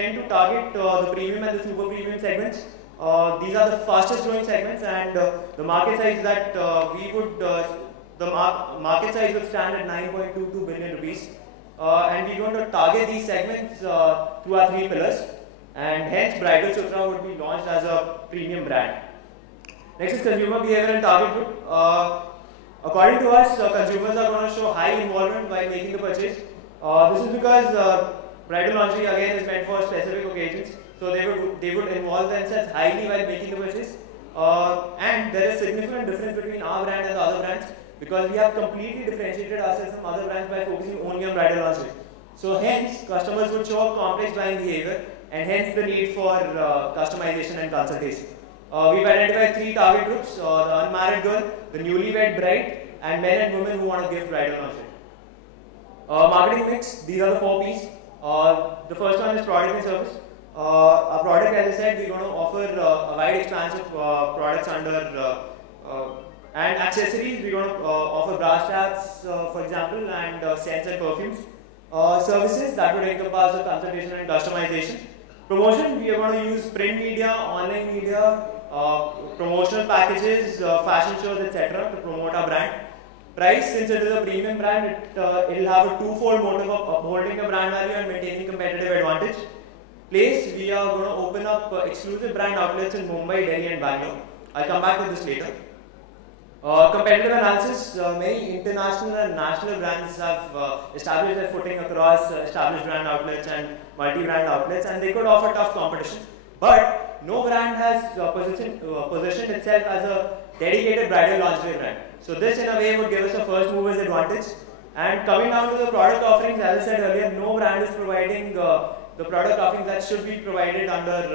tend to target the premium and the super premium segments. These are the fastest growing segments, and the market size that market size will stand at 9.22 billion rupees. And we're going to target these segments through our three pillars, and hence Bridal Sutra would be launched as a premium brand. Next is consumer behavior and target group. According to us, consumers are going to show high involvement while making the purchase. This is because bridal lingerie again is meant for specific occasions, so they would involve themselves highly while making the purchase. And there is significant difference between our brand and the other brands because we have completely differentiated ourselves from other brands by focusing only on bridal lingerie. So hence, customers would show a complex buying behavior, and hence the need for customization and consultation. We've identified three target groups: the unmarried girl, the newlywed bride, and men and women who want to give bridal lingerie. Marketing mix, these are the 4 P's. The first one is product and service. Our product, as I said, we're going to offer a wide expanse of products under and accessories. We're going to offer bra straps, for example, and scents and perfumes. Services that would encompass the consultation and customization. Promotion, we are going to use print media, online media, promotional packages, fashion shows, etc. to promote our brand. Price, since it is a premium brand, it will have a twofold motive of upholding the brand value and maintaining competitive advantage. Place, we are going to open up exclusive brand outlets in Mumbai, Delhi and Bangalore. I'll come back to this later. Competitive analysis, many international and national brands have established their footing across established brand outlets and multi-brand outlets, and they could offer tough competition. But no brand has positioned itself as a dedicated bridal lingerie brand. So this in a way would give us a first mover's advantage. And coming down to the product offerings, as I said earlier, no brand is providing the product offerings that should be provided under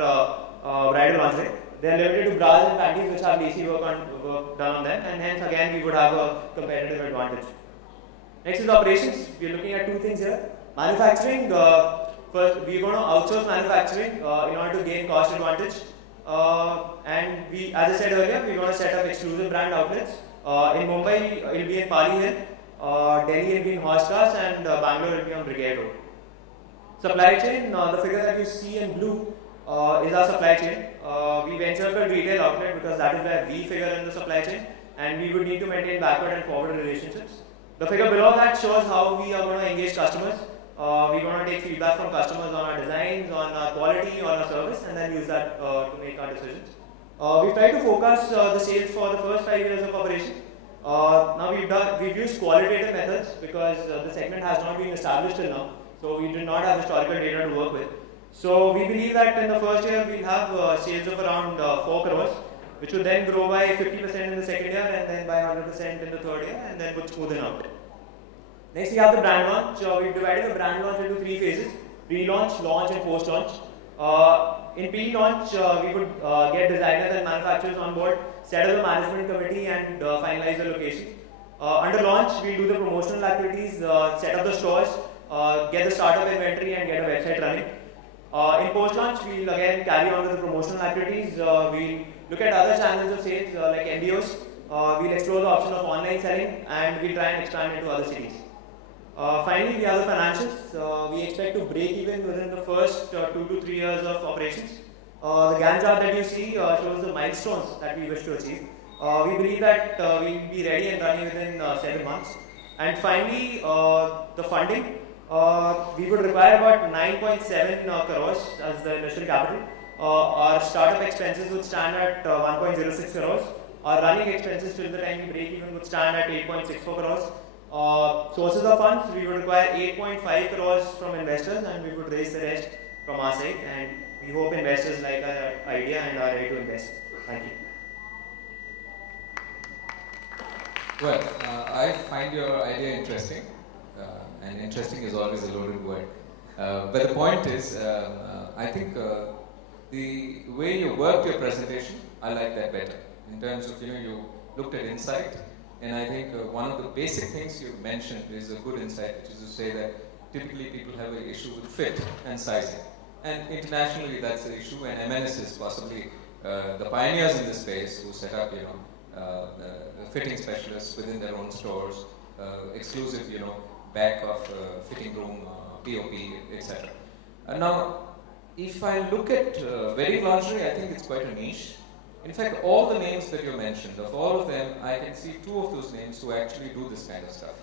bridal lingerie. They are limited to bras and panties which have DC work done on them, and hence again we would have a competitive advantage. Next is operations. We are looking at 2 things here. Manufacturing, first we are going to outsource manufacturing in order to gain cost advantage. And we, as I said earlier, we are going to set up exclusive brand outlets. In Mumbai, it will be in Pali Hill, Delhi will be in Horsecars, and Bangalore will be on Brigade Road. Supply chain, the figure that you see in blue is our supply chain. We've encircled retail outlet because that is where we figure in the supply chain, and we would need to maintain backward and forward relationships. The figure below that shows how we are going to engage customers. We're going to take feedback from customers on our designs, on our quality, on our service, and then use that to make our decisions. We've tried to focus the sales for the first 5 years of operation. Now we've used qualitative methods because the segment has not been established till now, so we do not have historical data to work with. So we believe that in the first year we'll have sales of around 4 crores, which will then grow by 50% in the second year, and then by 100% in the third year, and then would smoothen out. Next we have the brand launch. We've divided the brand launch into 3 phases: pre-launch, launch and post-launch. In pre-launch, we would get designers and manufacturers on board, set up the management committee and finalize the location. Under launch, we do the promotional activities, set up the stores, get the startup inventory and get a website running. In post-launch, we will again carry on with the promotional activities. We'll look at other channels of sales like MBOs. We'll explore the option of online selling, and we'll try and expand into other cities. Finally, we have the financials. We expect to break even within the first 2 to 3 years of operations. The Gantt chart that you see shows the milestones that we wish to achieve. We believe that we will be ready and running within 7 months. And finally, the funding. We would require about 9.7 crores as the initial capital. Our startup expenses would stand at 1.06 crores. Our running expenses till the time we break even would stand at 8.64 crores. Sources of funds, we would require 8.5 crores from investors, and we would raise the rest from our side, and we hope investors like our idea and are ready to invest. Thank you. Well, I find your idea interesting, and interesting is always a loaded word. But the point is, I think the way you worked your presentation, I like that better. In terms of, you looked at insight. And I think one of the basic things you mentioned is a good insight, which is to say that typically people have an issue with fit and sizing. And internationally that's the issue, and MNS is possibly the pioneers in this space who set up, fitting specialists within their own stores, exclusive, back of fitting room, POP, etc. Now, if I look at wedding lingerie, I think it's quite a niche. In fact, all the names that you mentioned, of all of them, I can see 2 of those names who actually do this kind of stuff.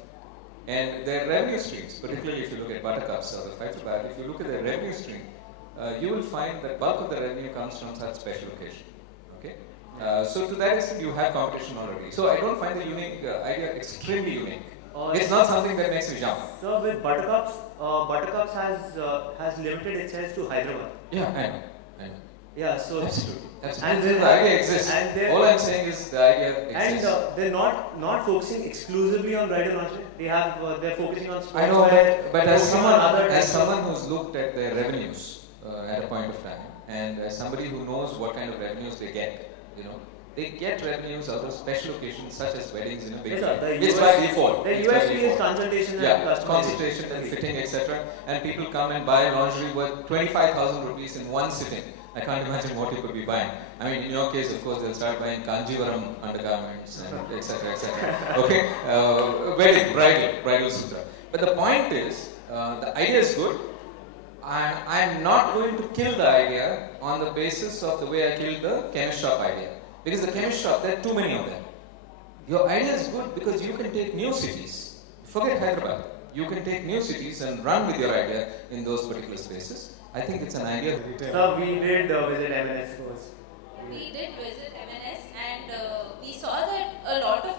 And their revenue streams, particularly if you look at Buttercups or the Hyderabad, if you look at their revenue stream, you will find that bulk of the revenue comes from such special occasion. Okay? So to that extent, you have competition already. So I don't find the unique idea extremely unique. It's not something that makes me jump. So with Buttercups, Buttercups has limited itself to Hyderabad. Yeah, I know. Yeah, so absolutely. And the idea exists. All I'm saying is the idea exists. And they're not focusing exclusively on bridal lingerie. They're focusing on sports. I know, but as someone who's looked at their revenues at a point of time, and as somebody who knows what kind of revenues they get, they get revenues out of special occasions such as weddings in a big way. It's by default. The USP is consultation and consultation and fitting, etc. And people come and buy lingerie worth 25,000 rupees in one sitting. I can't imagine what you could be buying. I mean, in your case, of course, they'll start buying Kanjivaram undergarments and etc. etc. Okay, wedding, bridal sutra. But the point is, the idea is good. I'm not going to kill the idea on the basis of the way I killed the chemist shop idea. Because the chemist shop, there are too many of them. Your idea is good because you can take new cities. Forget Hyderabad. You can take new cities and run with your idea in those particular spaces. I think it's an idea. So we did visit M&S first. We did visit M&S and we saw that a lot of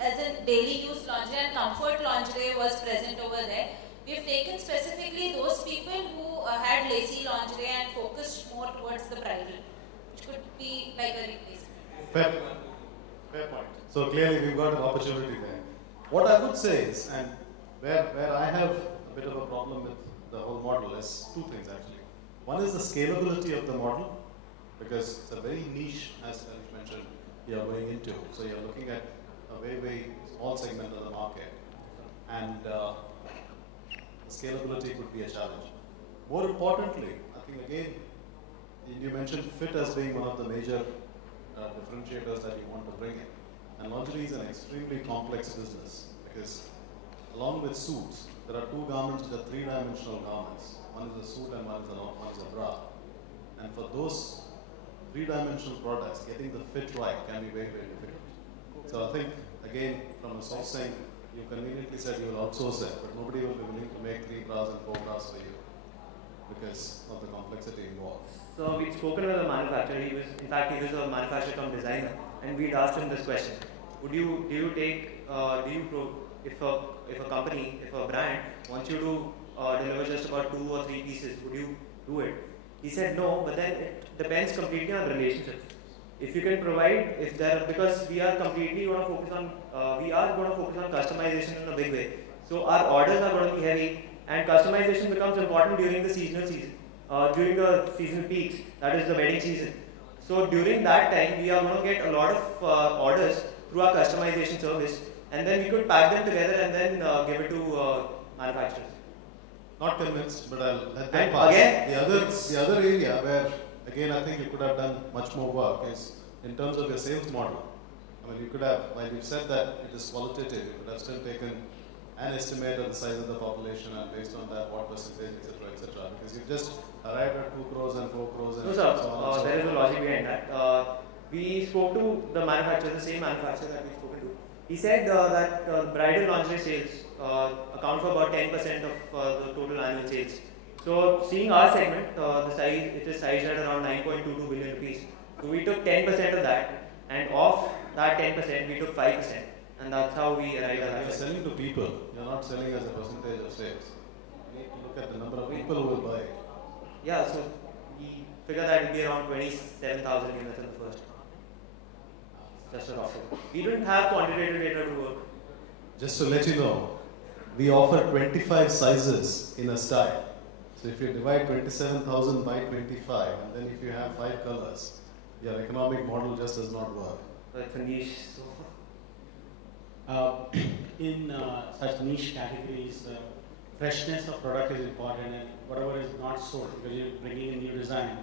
as in daily use lingerie and comfort lingerie was present over there. We've taken specifically those people who had lacy lingerie and focused more towards the bridal, which could be like a replacement. Fair point. So clearly we've got an opportunity there. What I would say is, and where I have a bit of a problem with the whole model is 2 things actually. One is the scalability of the model, because it's a very niche, as Anish mentioned, you're going into. So you're looking at a very small segment of the market, and scalability could be a challenge. More importantly, I think again, you mentioned fit as being one of the major differentiators that you want to bring in. And lingerie is an extremely complex business because along with suits, there are 2 garments which are 3-dimensional garments. One is a suit and one is a bra. And for those 3-dimensional products, getting the fit right can be very difficult. So I think, again, from a sourcing, you conveniently said you will outsource it, but nobody will be willing to make 3 bras and 4 bras for you because of the complexity involved. So we'd spoken with a manufacturer. He was a manufacturer cum designer, and we'd asked him this question: if a company, if a brand wants you to deliver just about 2 or 3 pieces, would you do it? He said no, but then it depends completely on relationships. If you can provide, because we are completely going to focus on, customization in a big way. So our orders are going to be heavy, and customization becomes important during the seasonal season, during the seasonal peaks, that is the wedding season. So during that time, we are going to get a lot of orders through our customization service, and then we could pack them together and then give it to manufacturers. Not convinced, but I'll let that pass. Again, the other area where, again, I think you could have done much more work is in terms of your sales model. I mean, you could have, while you've said that it is qualitative, you could have still taken an estimate of the size of the population and based on that what percentage, etc. Because you've just arrived at 2 crores and 4 crores and no, so on. There is a logic behind that. We spoke to the manufacturer, the same manufacturer that we've spoken to. He said that bridal lingerie sales account for about 10% of the total annual sales. So seeing our segment, it is sized at around 9.22 billion rupees. So we took 10% of that, and of that 10%, we took 5%. And that's how we arrived at that. You're selling to people, you're not selling as a percentage of sales. You need to look at the number of people who will buy it. Yeah, so we figure that it will be around 27,000 units in the first. Just a rough figure. We didn't have quantitative data to work. Just to let you know, we offer 25 sizes in a style. So if you divide 27,000 by 25, and then if you have 5 colors, your economic model just does not work. It's a niche. In such niche categories, freshness of product is important, and whatever is not sold, because you're bringing a new design,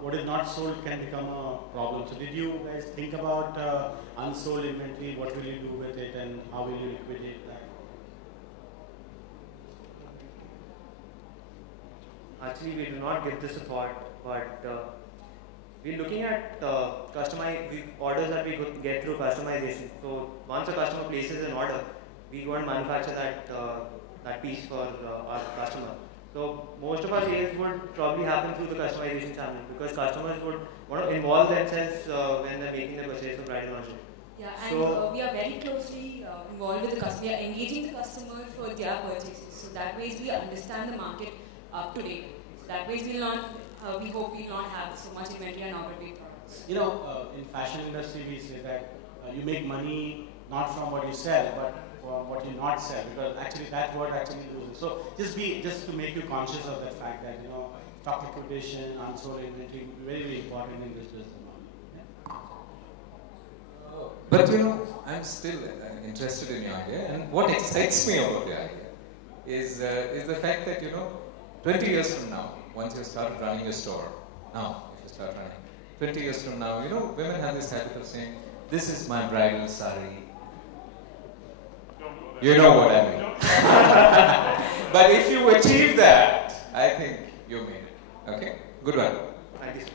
what is not sold can become a problem. So did you guys think about unsold inventory? What will you do with it, and how will you liquidate that? Actually, we do not give this a thought, but we're looking at orders that we could get through customization. So once a customer places an order, we go and manufacture that piece for our customer. So most of our sales would probably happen through the customization channel because customers would want to involve themselves when they're making the purchase of bridal lingerie. Yeah, and we are very closely involved with the customer. We are engaging the customer for their purchases. So that way we understand the market up to date. So that way we hope we'll not have so much inventory and overweight products. You know, in fashion industry we say that you make money not from what you sell, but from what you not sell, because actually that word actually loses. So just to make you conscious of that fact that, you know, stock liquidation, unsold inventory, very, very important in this business model. But you know, I'm still interested in your idea, and what excites me about the idea is the fact that, you know, 20 years from now, once you start running your store, if you start running, 20 years from now, you know, women have this habit of saying, "This is my bridal sari." You know what I mean. But if you achieve that, I think you made it. Okay? Good one. Thank you.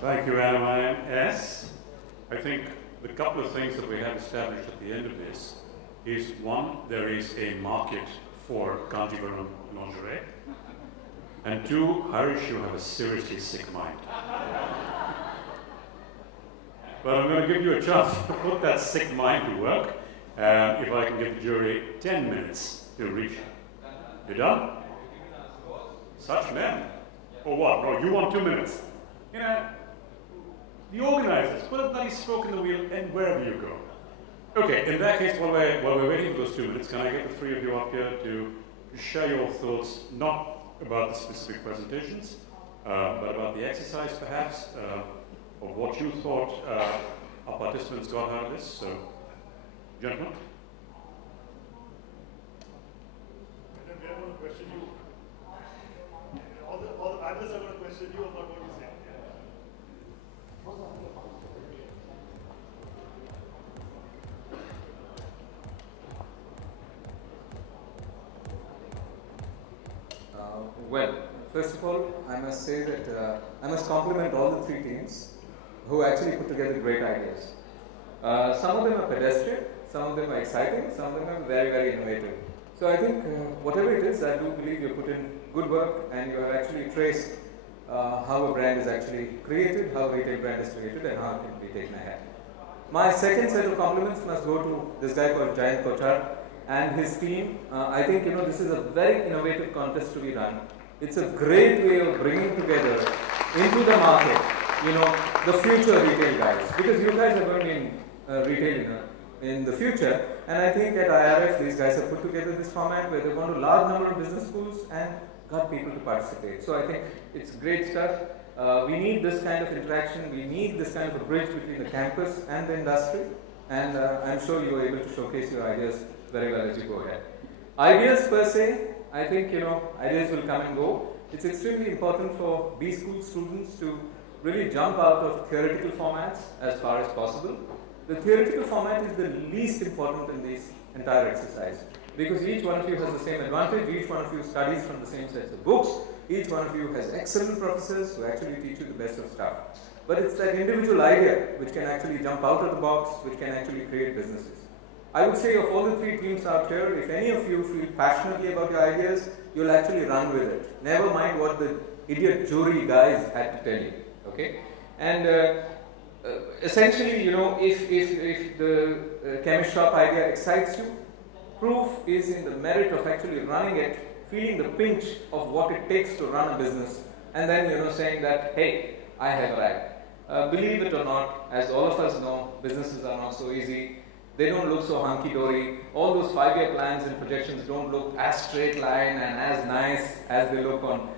Thank you, Anna S. I think the couple of things that we have established at the end of this is, one, there is a market for Kanjivaram lingerie, and two, Harish, you have a seriously sick mind. But I'm going to give you a chance to put that sick mind to work, if I can give the jury 10 minutes to reach. You done? Such men? Or what? No, you want 2 minutes. You know, the organizers, put a bloody spoke in the wheel and wherever you go. Okay, in that case, while we're waiting for those 2 minutes, can I get the three of you up here to share your thoughts, not about the specific presentations, but about the exercise perhaps, of what you thought our participants got out of this. So, gentlemen. We are going to question you. All the panelists are going to question you about what you say. Well, first of all, I must say that I must compliment all the three teams who actually put together great ideas. Some of them are pedestrian, some of them are exciting, some of them are very, very innovative. So I think whatever it is, I do believe you put in good work and you have actually traced how a brand is actually created, how a retail brand is created, and how it can be taken ahead. My second set of compliments must go to this guy called Jayant Kochar and his team. I think, you know, this is a very innovative contest to be run. It's a great way of bringing together into the market, you know, the future retail guys, because you guys are going to be in retail in the future, and I think at IRF these guys have put together this format where they've gone to a large number of business schools and got people to participate. So I think it's great stuff. We need this kind of interaction, we need this kind of a bridge between the campus and the industry, and I'm sure you're able to showcase your ideas very well as you go ahead. Ideas per se, I think, you know, ideas will come and go. It's extremely important for B school students to really jump out of theoretical formats as far as possible. The theoretical format is the least important in this entire exercise, because each one of you has the same advantage, each one of you studies from the same sets of books, each one of you has excellent professors who actually teach you the best of stuff. But it's that individual idea which can actually jump out of the box, which can actually create businesses. I would say of all the three teams out here, if any of you feel passionately about your ideas, you'll actually run with it. Never mind what the idiot jury guys had to tell you, okay? And essentially, you know, if the chemist shop idea excites you, proof is in the merit of actually running it, feeling the pinch of what it takes to run a business, and then, you know, saying that, hey, I have arrived. Believe it or not, as all of us know, businesses are not so easy. They don't look so hunky-dory. All those 5-year plans and projections don't look as straight line and as nice as they look on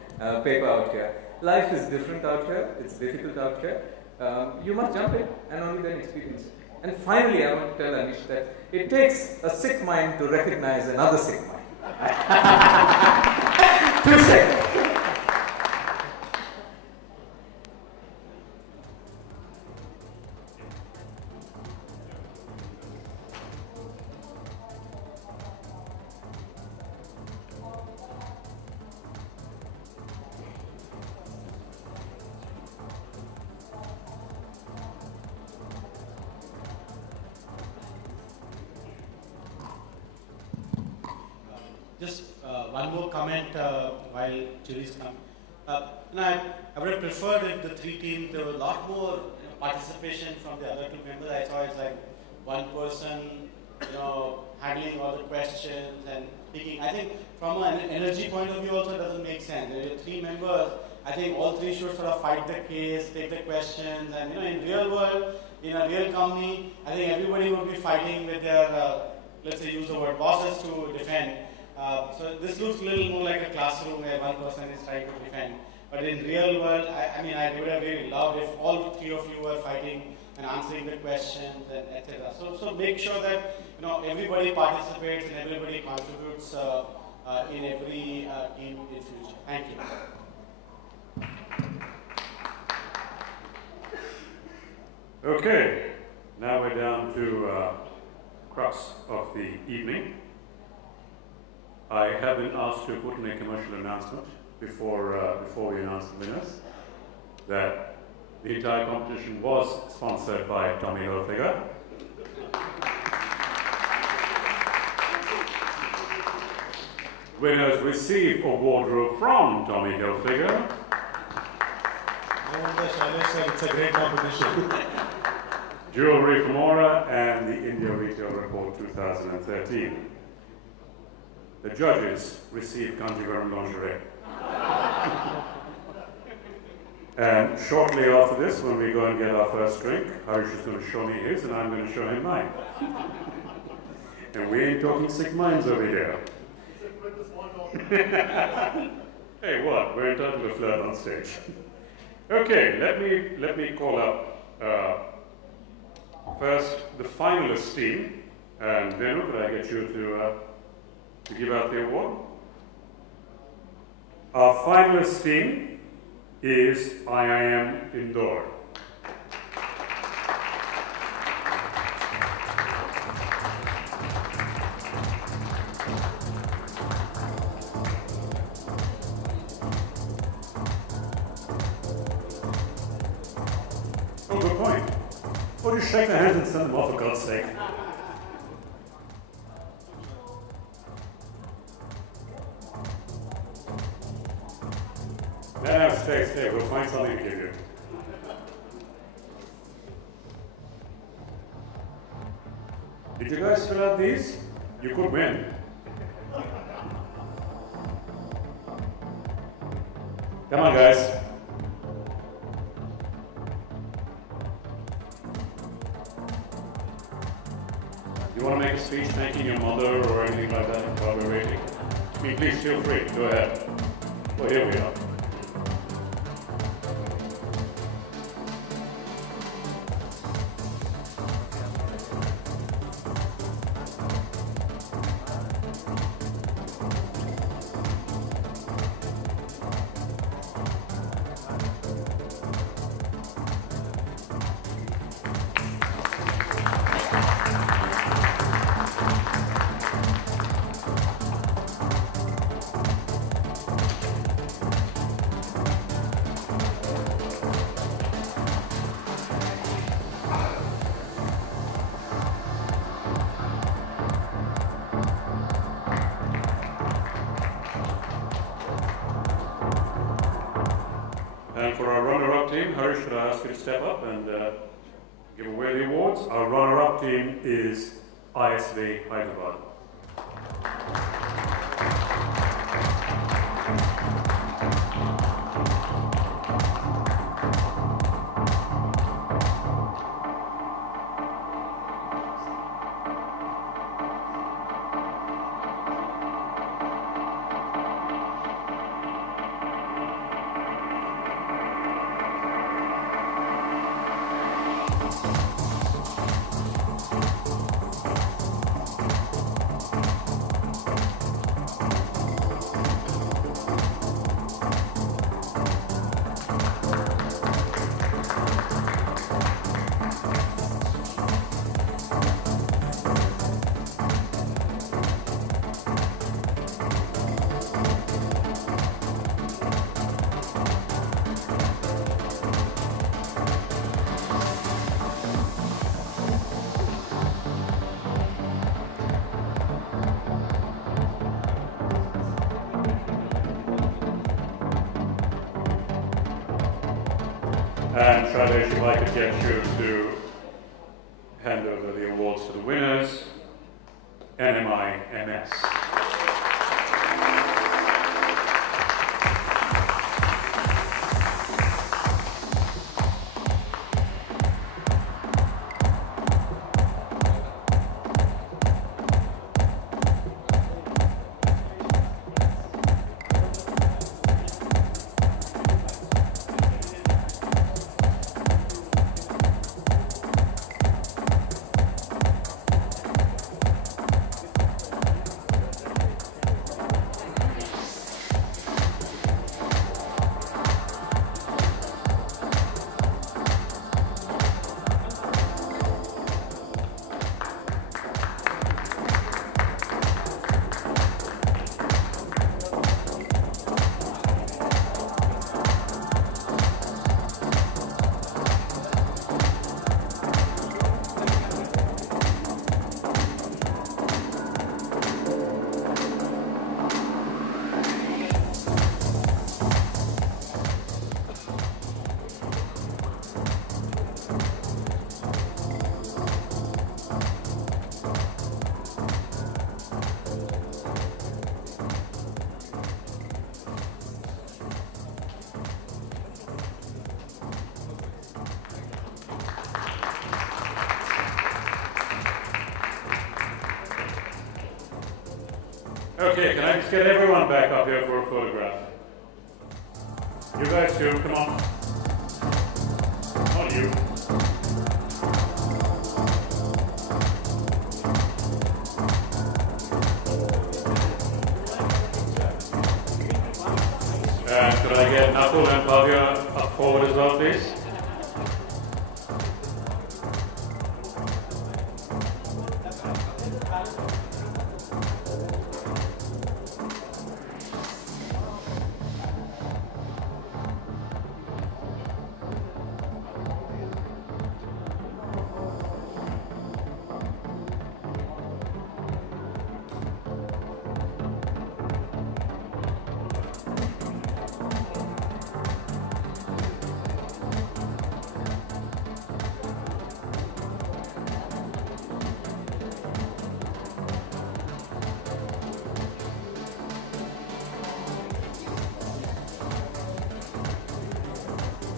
paper out here. Life is different out here. It's difficult out here. You must jump in and only then experience it. And finally, I want to tell Anish that it takes a sick mind to recognize another sick mind. Twisting. Just one more comment while Chili's coming. I would have preferred if the three teams, there was a lot more participation from the other two members. I saw it's like one person, handling all the questions and speaking. I think from an energy point of view also it doesn't make sense. There are three members. I think all three should sort of fight the case, take the questions, and in real world, in a real company, I think everybody would be fighting with their, let's say use the word bosses to defend. So this looks a little more like a classroom where one person is trying to defend. But in real world, I would have really loved if all three of you were fighting and answering the questions, and etc. So make sure that everybody participates and everybody contributes in every team in future. Thank you. Okay, now we're down to crux of the evening. I have been asked to put in a commercial announcement before we announce the winners that the entire competition was sponsored by Tommy Hilfiger. Winners receive a wardrobe from Tommy Hilfiger. It's a great competition. Jewelry from Aura and the India Retail Report 2013. The judges receive Kanjivaram lingerie. And shortly after this, when we go and get our first drink, Harish is going to show me his and I'm going to show him mine. And we ain't talking sick minds over here. Hey, what? We're entitled to flirt on stage. Okay, let me call up first the finalist team. And Venu, could I get you to give out the award? Our finalist team is IIM Indore. Oh, good point. Oh, just shake their hands and send them off, for God's sake. No, stay. We'll find something to give you. Did you guys fill out these? You could win. Come on, guys. You want to make a speech thanking your mother or anything like that while we're waiting? Please feel free. Go ahead. Well, here we are. And for our runner-up team, Harish, should I ask you to step up and give away the awards? Our runner-up team is ISV Hyderabad. And Shailesh, if I could get you to hand over the awards to the winners. NMI MS. Okay, can I just get everyone back up here for a photograph? You guys too, come on. Not you. And could I get Nakul and Bhavya up forward as well, please?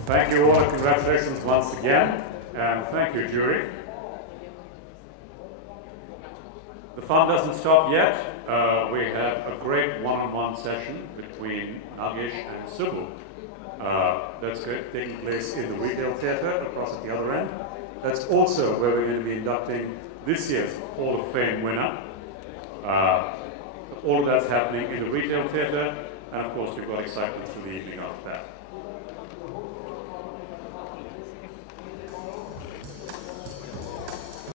Thank you all, and congratulations once again, and thank you, jury. The fun doesn't stop yet. We have a great one-on-one session between Nagesh and Subbu. That's taking place in the retail theatre across at the other end. That's also where we're going to be inducting this year's Hall of Fame winner. All of that's happening in the retail theatre, and of course we've got excitement for the evening after that.